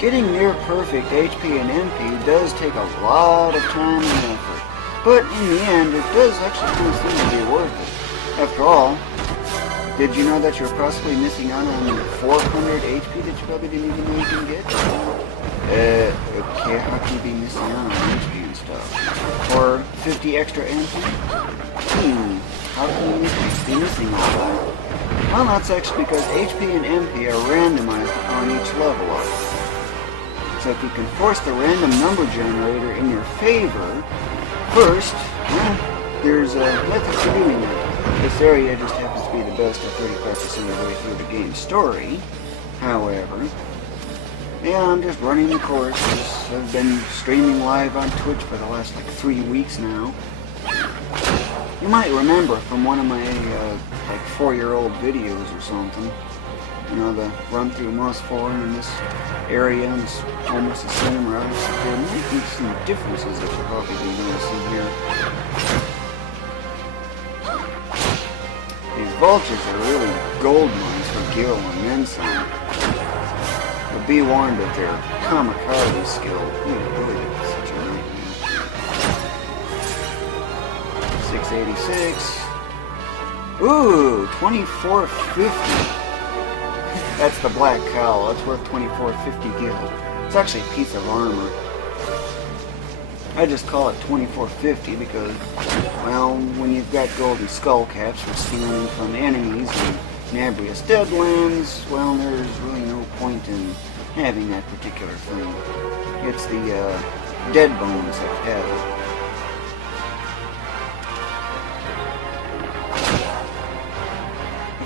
Getting near perfect HP and MP does take a lot of time and effort, but in the end it does actually kind of seem to be worth it. After all, did you know that you're possibly missing out on 400 HP that you probably didn't even know you can get? Okay, how can you be missing out on HP and stuff? Or 50 extra MP? How can you be missing all that? Well, that's actually because HP and MP are randomized upon each level up. So if you can force the random number generator in your favor, first, well, there's a method for doing that. This area just happens to be the best at 35% of the way through the game's story. However, yeah, I'm just running the courses. I've been streaming live on Twitch for the last like 3 weeks now. You might remember from one of my like 4-year-old videos or something. You know, the run through Mosphoran in this area, and it's almost the same route. There might be some differences that you'll probably be noticing here. These vultures are really gold mines for Gil and then some. But be warned that their kamikaze skill really is such a nightmare. 686. Ooh, 2450. That's the black cowl. That's worth 2450 gil. It's actually a piece of armor. I just call it 2450 because, well, when you've got golden skull caps for stealing from enemies in Nabreus Deadlands, well, there's really no point in having that particular thing. It's the dead bones that have it.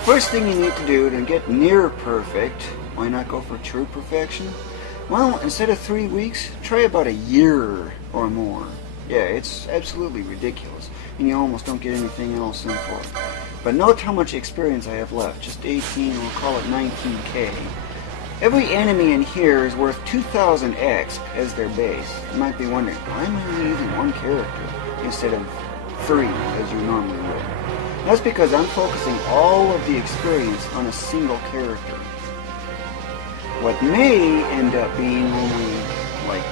First thing you need to do to get near perfect, why not go for true perfection? Well, instead of 3 weeks, try about a year or more. Yeah, it's absolutely ridiculous, and you almost don't get anything else in for it. But note how much experience I have left, just 18, we'll call it 19k. Every enemy in here is worth 2000 exp as their base. You might be wondering, why am I only using one character instead of 3 as you normally would? That's because I'm focusing all of the experience on a single character. What may end up being only, like,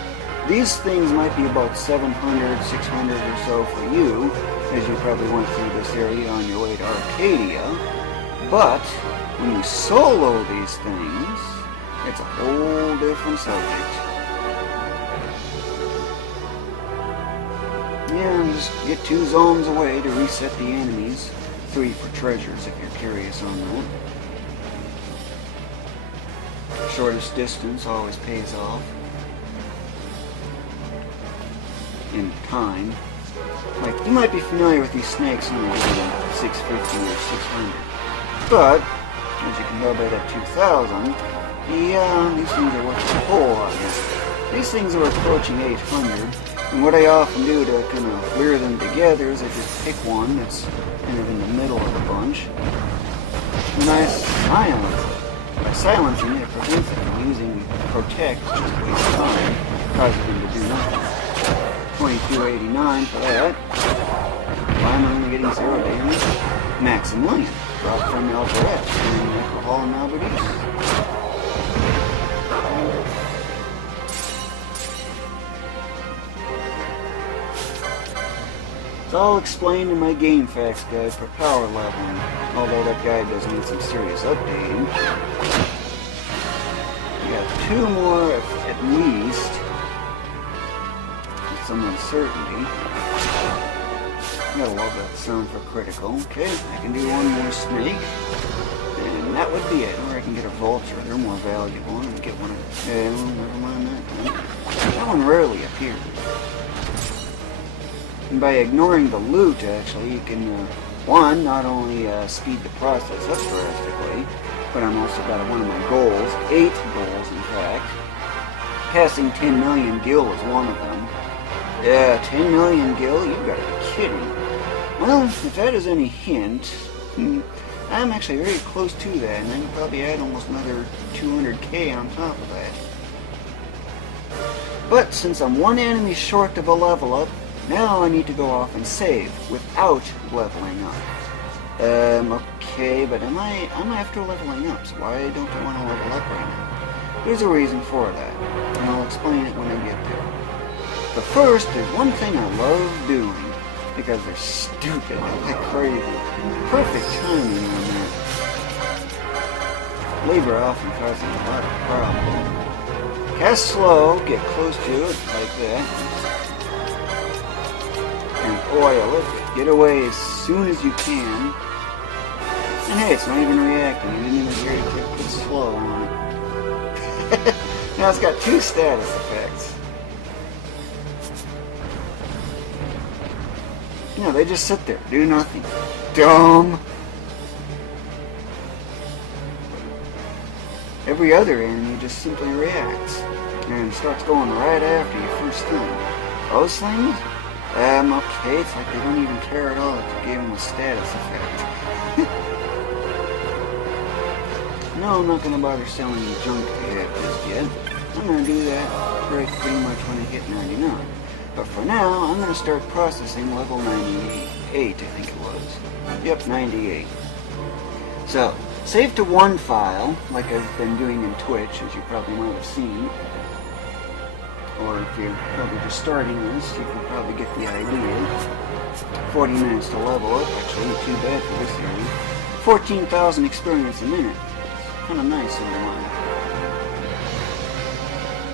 these things might be about 700, 600 or so for you, as you probably went through this area on your way to Arcadia. But when you solo these things, it's a whole different subject. Yeah, and just get 2 zones away to reset the enemies. 3 for treasures, if you're curious on that. Shortest distance always pays off. In time. Like, you might be familiar with these snakes in the 650 or 600. But, as you can tell by that 2000, yeah, these things are worth a whole lot more. These things are approaching 800. And what I often do to kind of lure them together is I just pick one that's kind of in the middle of the bunch, and I silence it. By silencing it, it prevents it from using protect, which is a waste of time, causes them to do nothing. 2289 for that. Why am I only getting 0 damage? Maximillian, dropped from Nabreus and Necrohol and Nabudis. It's all explained in my game facts guide for power leveling, although that guide does need some serious updating. We got 2 more at least, with some uncertainty. You gotta love that sound for critical. Okay, I can do 1 more snake, and that would be it. Or I can get a vulture, they're more valuable, and get one of, well, never mind that. That one rarely appears. And by ignoring the loot, actually, you can, 1, not only speed the process up drastically, but I'm also got one of my goals, 8 goals in fact. Passing 10 million gil is one of them. Yeah, 10 million gil? You gotta be kidding. Well, if that is any hint, I'm actually very close to that, and I can probably add almost another 200k on top of that. But since I'm 1 enemy short of a level up, now I need to go off and save without leveling up. Okay, but I'm after leveling up, so why don't I want to level up right now? There's a reason for that, and I'll explain it when I get there. But first, there's one thing I love doing, because they're stupid like crazy. Perfect timing on that. Labor often causes a lot of problems. Cast slow, get close to it, like that. And oil it. Get away as soon as you can. And hey, it's not even reacting. You didn't even hear it put slow on it. Now it's got two status effects. You know, they just sit there, do nothing. Dumb. Every other enemy just simply reacts and starts going right after you first thing. Those things? Okay, it's like they don't even care at all that you gave them a status effect. No, I'm not going to bother selling the junk I have just yet. I'm going to do that pretty much when I hit 99. But for now, I'm going to start processing level 98, I think it was. Yep, 98. So, save to one file, like I've been doing in Twitch, as you probably might have seen. Or if you're probably just starting this, you can probably get the idea. 40 minutes to level up, actually, not too bad for this area. 14,000 experience a minute. Kind of nice in a while.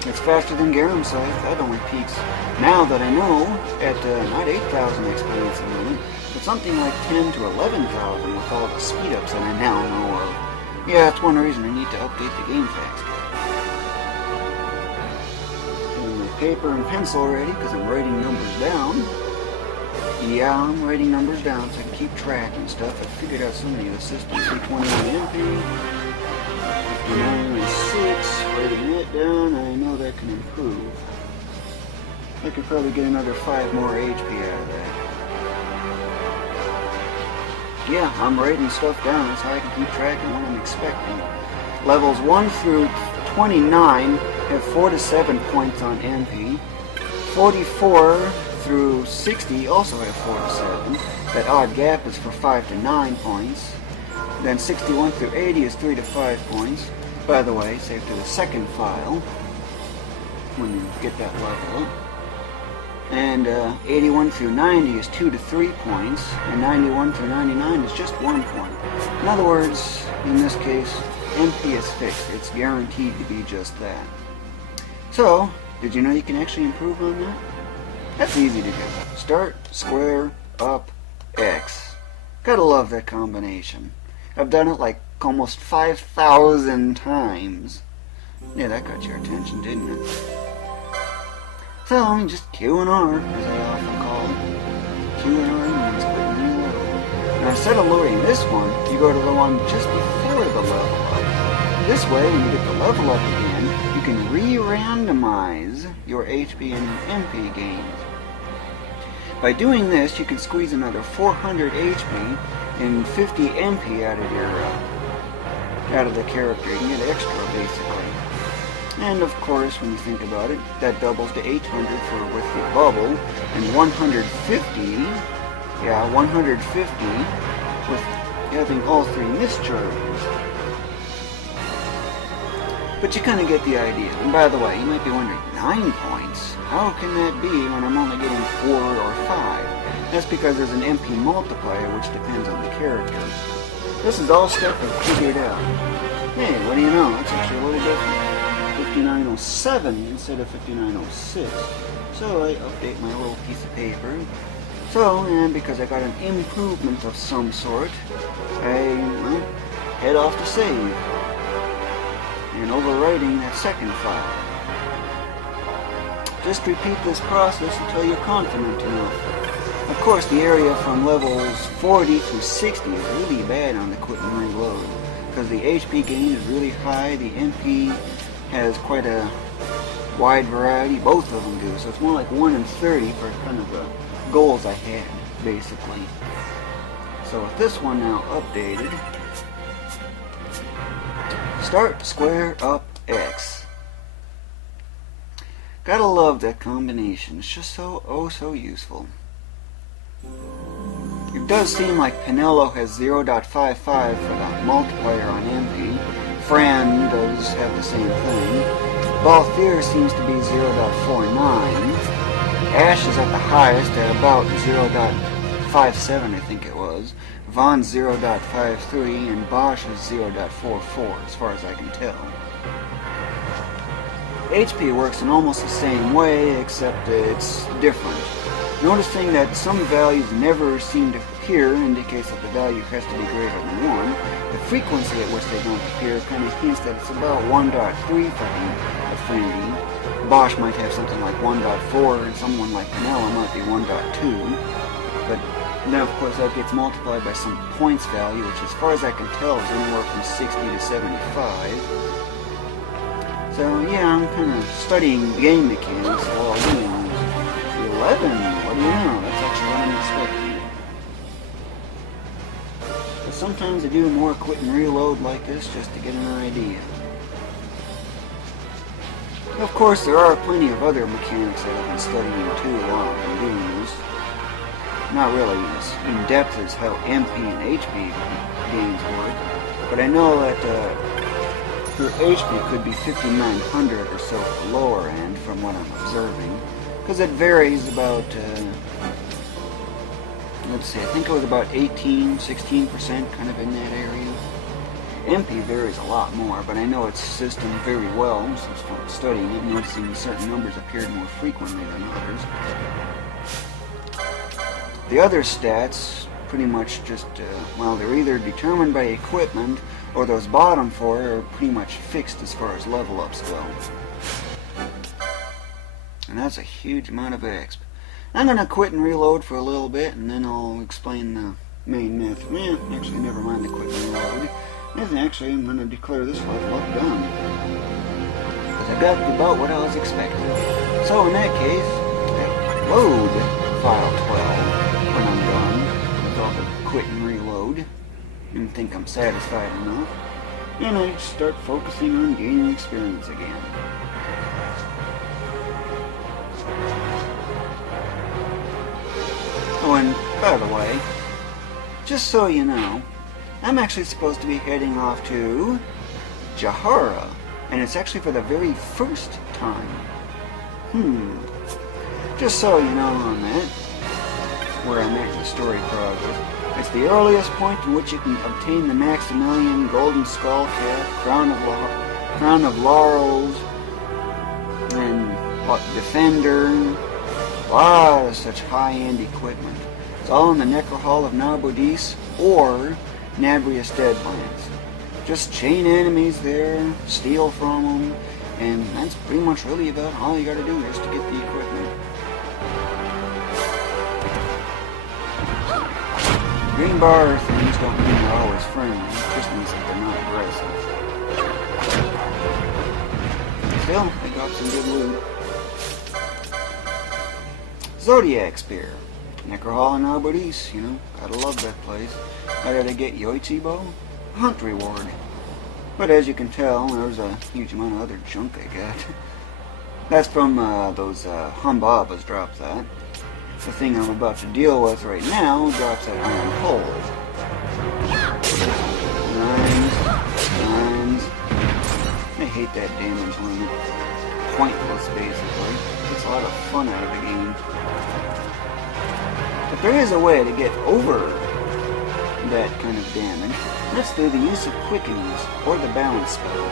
It's faster than Garum Scythe. That only peaks, now that I know, at not 8,000 experience a minute, but something like 10 to 11,000 with all the speed ups that I now know of. Yeah, that's one reason I need to update the game facts. Getting my paper and pencil ready because I'm writing numbers down. Yeah, I'm writing numbers down so I can keep track and stuff. I figured out so many of the systems. 321 MP. 59 and 6, writing that down, I know that can improve. I could probably get another 5 more HP out of that. Yeah, I'm writing stuff down, that's how I can keep track of what I'm expecting. Levels 1 through 29 have 4 to 7 points on MP. 44 through 60 also have 4 to 7. That odd gap is for 5 to 9 points. Then 61 through 80 is 3 to 5 points. By the way, save to the second file when you get that level up. And 81 through 90 is 2 to 3 points. And 91 through 99 is just 1 point. In other words, in this case, MP is fixed. It's guaranteed to be just that. So, did you know you can actually improve on that? That's easy to do. Start, square, up, X. Gotta love that combination. I've done it like almost 5,000 times. Yeah, that got your attention, didn't it? So, I mean, just Q and R, as I often call it. Q and R means quick and reload. Now, instead of loading this one, you go to the one just before the level up. This way, when you get the level up again, you can re-randomize your HP and MP gains. By doing this, you can squeeze another 400 HP and 50 MP out of the character. You can get extra, basically. And of course, when you think about it, that doubles to 800 for with the bubble, and 150. Yeah, 150 with having all 3 mischarges. But you kind of get the idea. And by the way, you might be wondering, 9 points? How can that be when I'm only getting 4 or 5? That's because there's an MP multiplier which depends on the character. This is all stuff I've figured out. Hey, what do you know? That's actually a little different. 5907 instead of 5906. So I update my little piece of paper. So, and because I got an improvement of some sort, I head off to save. And overwriting that second file. Just repeat this process until you're confident enough. Of course, the area from levels 40 through 60 is really bad on the quit and reload, because the HP gain is really high, the MP has quite a wide variety, both of them do, so it's more like 1 in 30 for kind of the goals I had, basically. So with this one now updated, start, square, up, X. Gotta love that combination. It's just so, oh so useful. It does seem like Pinello has 0.55 for the multiplier on MP, friend does have the same thing. Balthier seems to be 0.49. Ashe is at the highest at about 0.57, I think it was. Vaan's 0.53, and Bosch is 0.44, as far as I can tell. HP works in almost the same way, except it's different. Noticing that some values never seem to appear indicates that the value has to be greater than 1. The frequency at which they don't appear kind of hints that it's about 1.3 for affinity. Bosch might have something like 1.4, and someone like Pinella might be 1.2. But now, of course, that gets multiplied by some points value, which, as far as I can tell, is anywhere from 60 to 75. So, yeah, I'm kind of studying game mechanics while doing 11. What do you know? That's actually what I'm expecting. But sometimes I do more quit and reload like this just to get an idea. Of course, there are plenty of other mechanics that I've been studying too while I've been doing this. Not really as in-depth as how MP and HP games work, but I know that her HP could be 5900 or so at the lower end from what I'm observing, because it varies about, let's see, I think it was about 16% kind of in that area. MP varies a lot more, but I know its system very well since from studying it, noticing certain numbers appeared more frequently than others. The other stats pretty much just, well, they're either determined by equipment, or those bottom four are pretty much fixed as far as level ups go. And that's a huge amount of exp. I'm going to quit and reload for a little bit, and then I'll explain the main method. Well, actually, never mind the quit and reload. And actually, I'm going to declare this level up done. Because I got about what I was expecting. So in that case, I load file 12 when I'm done with all the quit and reload. And think I'm satisfied enough, and I start focusing on gaining experience again. Oh, and by the way, just so you know, I'm actually supposed to be heading off to Jahara, and it's actually for the very first time. Just so you know on that, where I'm at in the story progress. It's the earliest point in which you can obtain the Maximillian, Golden Skull Cap, Crown of Laurels, and Defender. A lot of such high-end equipment. It's all in the Necrohol of Nabudis or Nabreus Deadlands. Just chain enemies there, steal from them, and that's pretty much really about all you gotta do just to get the equipment. Green bar things don't mean they're always friendly, it just means that they're not aggressive. Still, they got some good loot. Zodiac Spear. Necrohol and Nabudis, you know, gotta love that place. How did I get Yoichibo? Hunt reward. But as you can tell, there's a huge amount of other junk I got. That's from those Humbabas dropped that. The thing I'm about to deal with right now drops that iron hole. Nines. I hate that damage limit. Pointless, basically. It's a lot of fun out of the game. But there is a way to get over that kind of damage. That's through the use of quickenings or the balance spell.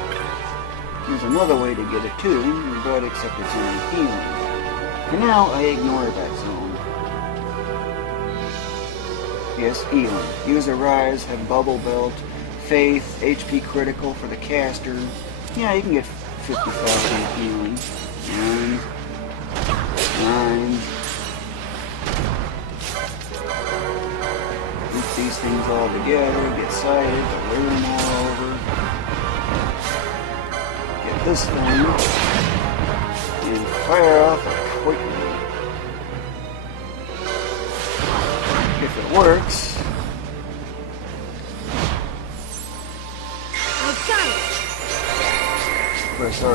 There's another way to get it too, but except it's only healing. For now, I ignore that zone. Yes, healing. Use a rise, have bubble belt, faith, HP critical for the caster. Yeah, you can get 50,000 healing. Nines. Group these things all together, get sighted, lure them all over. Get this thing, and fire off a quick. If it works. Press R2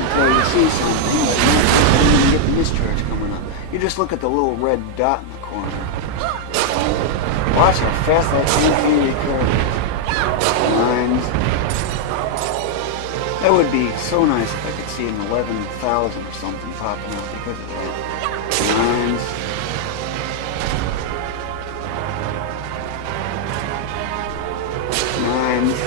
until you see something, but you don't even get the mischarge coming up. You just look at the little red dot in the corner. Watch how fast that thing recovers. Nines. That would be so nice if I could see an 11,000 or something popping out because of that. Nines. Nines.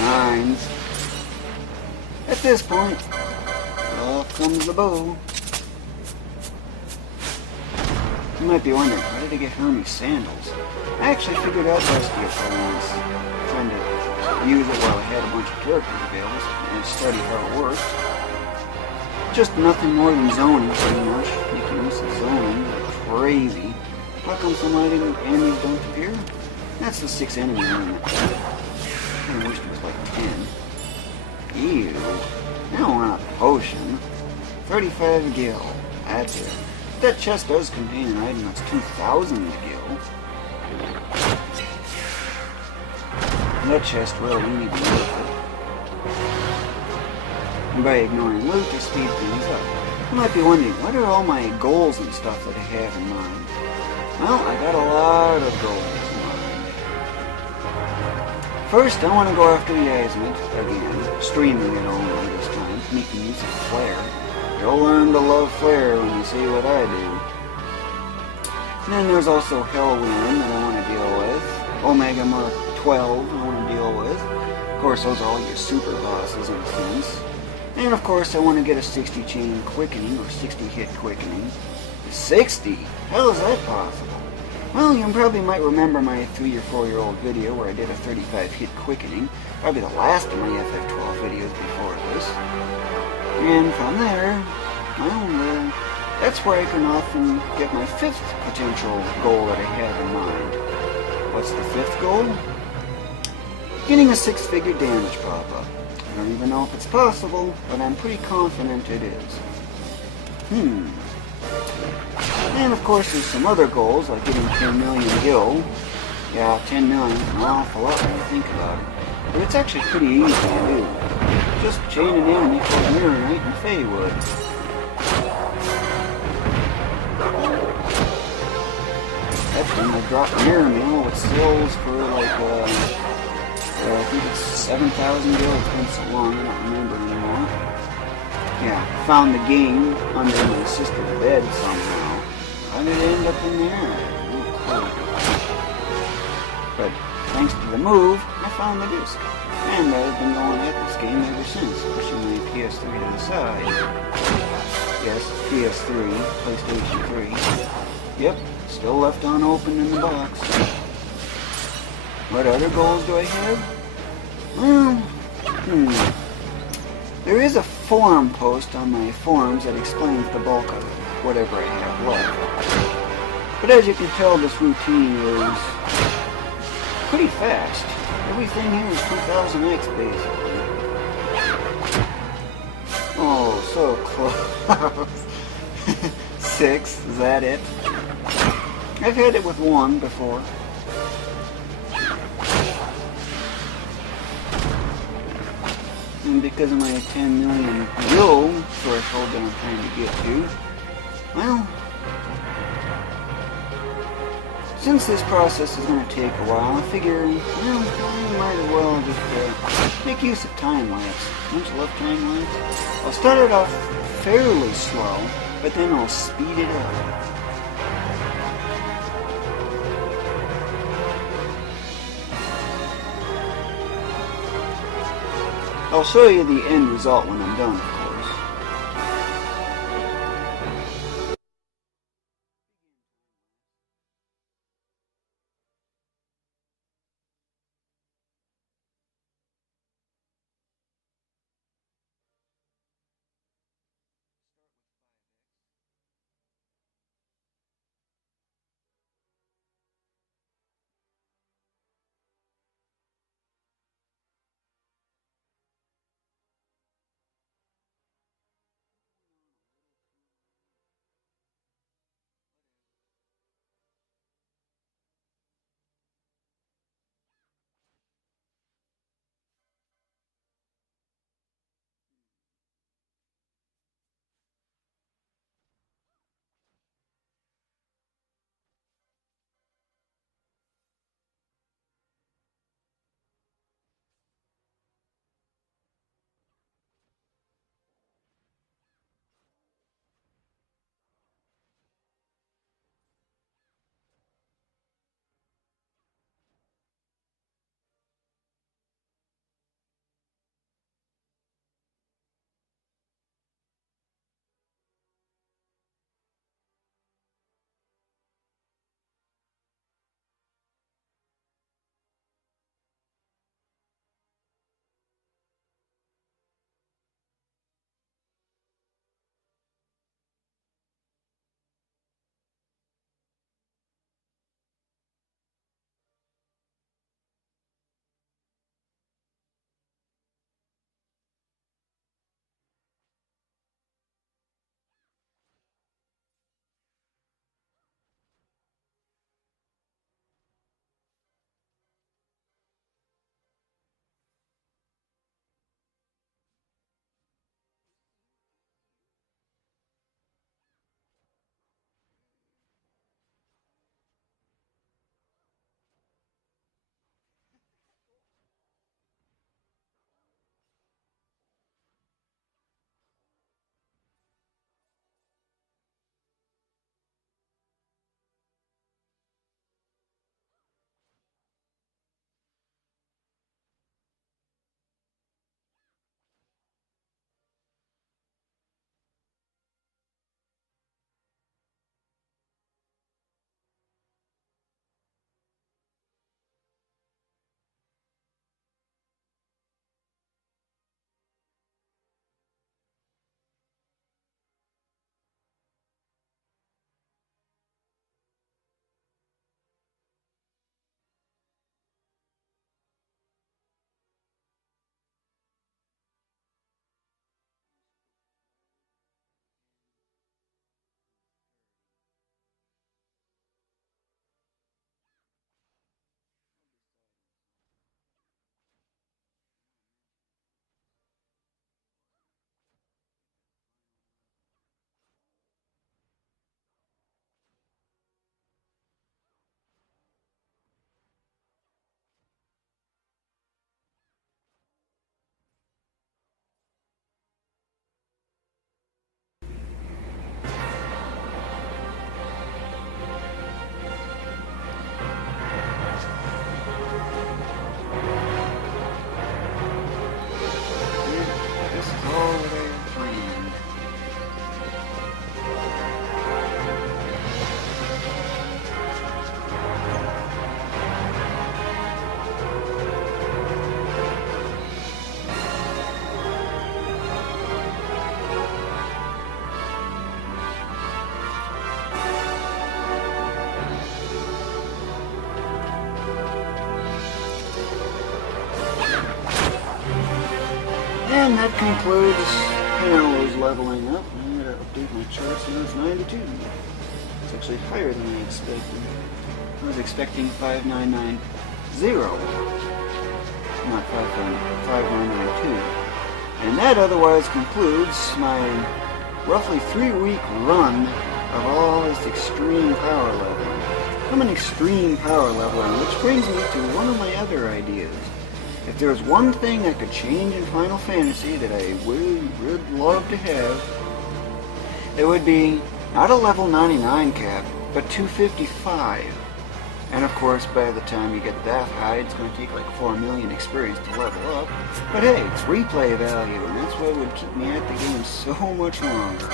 Nines. At this point, off comes the bow. You might be wondering, where did I get Hermes sandals? I actually figured out Disgaea for once, trying to use it while I had a bunch of character reveals and study how it worked. Just nothing more than zoning, pretty much. Making use of zoning like crazy. How come some enemies don't appear? That's the 6 enemy limit. I wish it was like 10. Ew. I don't want a potion. 35 gil. That's it. That chest does contain an item that's 2,000 gil. That chest really need to be worth it. And by ignoring loot to speed things up. You might be wondering, what are all my goals and stuff that I have in mind? Well, I got a lot of goals. First, I want to go after the Azimut again, streaming it only this time, making use of Flare. You'll learn to love Flare when you see what I do. And then there's also Hellwind that I want to deal with, Omega Mark 12 I want to deal with. Of course, those are all your super bosses in a sense. And of course, I want to get a 60 chain quickening, or 60 hit quickening. 60? How is that possible? Well, you probably might remember my 3 or 4 year old video where I did a 35 hit quickening. Probably the last of my FF12 videos before this. And from there, well, that's where I can often get my 5th potential goal that I have in mind. What's the 5th goal? Getting a 6-figure damage pop-up. I don't even know if it's possible, but I'm pretty confident it is. And of course there's some other goals, like getting 10 million gil. Yeah, 10 million is an awful lot when you think about it. But it's actually pretty easy to do. Just chain an enemy for Mirror Knight and Feywood. That's when I drop Mirror Mail, it sells for like, I think it's 7,000 gil. It's been so long, I don't remember anymore. Yeah, found the game under my sister's bed somehow. How did it end up in there? Oh, but thanks to the move, I found the disc. And I've been going at this game ever since, pushing my PS3 to the side. Yes, PS3, PlayStation 3. Yep, still left unopened in the box. What other goals do I have? Well, there is a forum post on my forums that explains the bulk of it, whatever I have left. But as you can tell, this routine is pretty fast. Everything here is 2000x basically. Oh, so close. 6, is that it? I've had it with 1 before. And because of my 10 million gil threshold that I'm trying to get to, well, since this process is going to take a while, I figure, well, I might as well just make use of time-lapse. Don't you love time-lapse? I'll start it off fairly slow, but then I'll speed it up. I'll show you the end result when I'm done, of course. And that concludes Pinello's leveling up. I gotta update my charts, and it's 92. It's actually higher than I expected. I was expecting 5990, not 5992. And that otherwise concludes my roughly 3-week run of all this extreme power leveling. I'm an extreme power leveler, which brings me to one of my other ideas. If there's one thing I could change in Final Fantasy that I would love to have, it would be not a level 99 cap, but 255. And of course, by the time you get that high, it's going to take like 4 million experience to level up. But hey, it's replay value, and that's what would keep me at the game so much longer.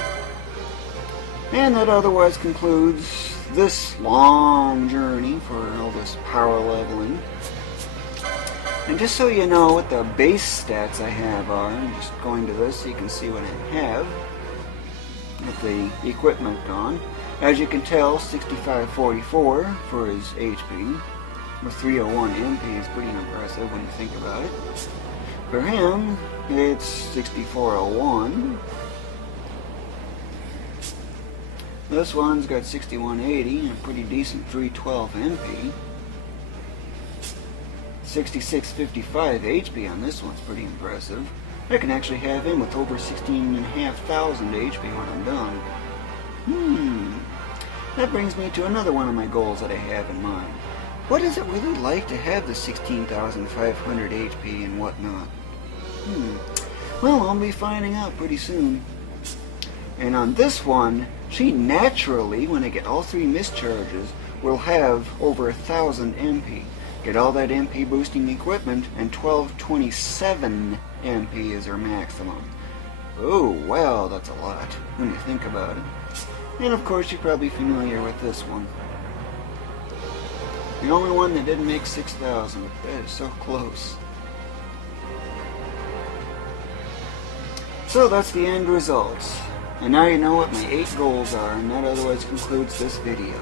And that otherwise concludes this long journey for all this power leveling. And just so you know what the base stats I have are, I'm just going to this so you can see what I have with the equipment on. As you can tell, 6544 for his HP, with 301 MP is pretty impressive when you think about it. For him, it's 6401. This one's got 6180 and a pretty decent 312 MP. 6655 HP on this one's pretty impressive. I can actually have him with over 16,500 HP when I'm done. That brings me to another one of my goals that I have in mind. What is it really like to have the 16,500 HP and whatnot? Well, I'll be finding out pretty soon. And on this one, she naturally, when I get all 3 mischarges, will have over 1,000 MP. Get all that MP boosting equipment, and 1227 MP is her maximum. Oh, well, that's a lot when you think about it. And of course, you're probably familiar with this one. The only one that didn't make 6,000. That is so close. So that's the end results. And now you know what my 8 goals are, and that otherwise concludes this video.